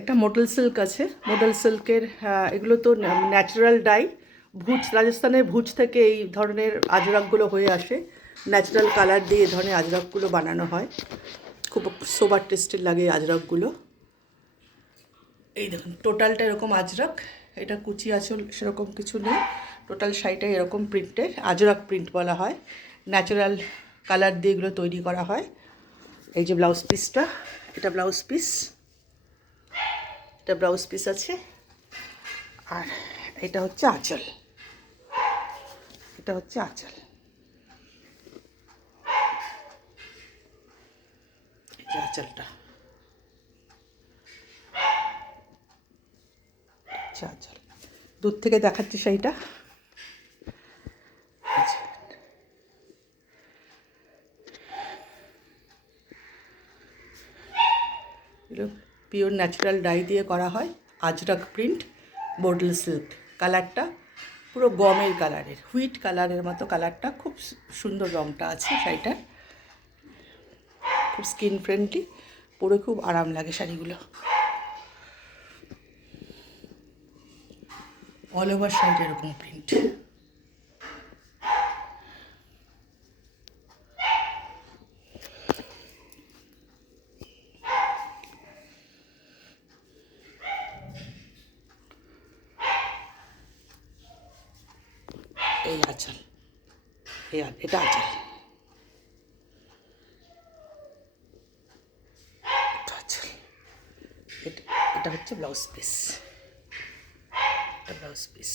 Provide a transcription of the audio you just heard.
এটা model silk আছে, model সিল্কের। এগুলো তো ন্যাচারাল ডাই, ভুজ, রাজস্থানের ভুজ থেকে এই ধরনের আজরাকগুলো হয়ে আসে। ন্যাচারাল কালার দিয়ে এই ধরনের আজরাকগুলো বানানো হয়, খুব সোবার টেস্টি লাগে এই আজরাকগুলো। এই দেখুন টোটালটা এরকম আজরাক, এটা কুচি আঁচল সেরকম কিছু নেই, টোটাল শাড়িটাই এরকম প্রিন্টের, আজরাক প্রিন্ট বলা হয়। ন্যাচারাল কালার দিয়ে এগুলো তৈরি করা হয়। এই যে ব্লাউজ পিসটা, এটা ব্লাউজ পিস, এটা ব্লাউজ পিস আছে। আর এটা হচ্ছে আঁচল, এটা হচ্ছে আঁচল। এই যে আঁচলটা, আচ্ছা আঁচল দূর থেকে দেখাচ্ছি শাড়িটা। এগুলো পিওর ন্যাচারাল ডাই দিয়ে করা হয়, আজরাক প্রিন্ট, মডেল সিল্ক। কালারটা পুরো গমের কালারের, হুইট কালারের মতো কালারটা, খুব সুন্দর রঙটা আছে শাড়িটার, খুব স্কিন ফ্রেন্ডলি, পরে খুব আরাম লাগে শাড়িগুলো। অল ওভার শাড়িটা এরকম প্রিন্ট। এই আঁচল, এটা আঁচল, আঁচল। এটা এটা হচ্ছে ব্লাউজ পিস, এটা ব্লাউজ পিস।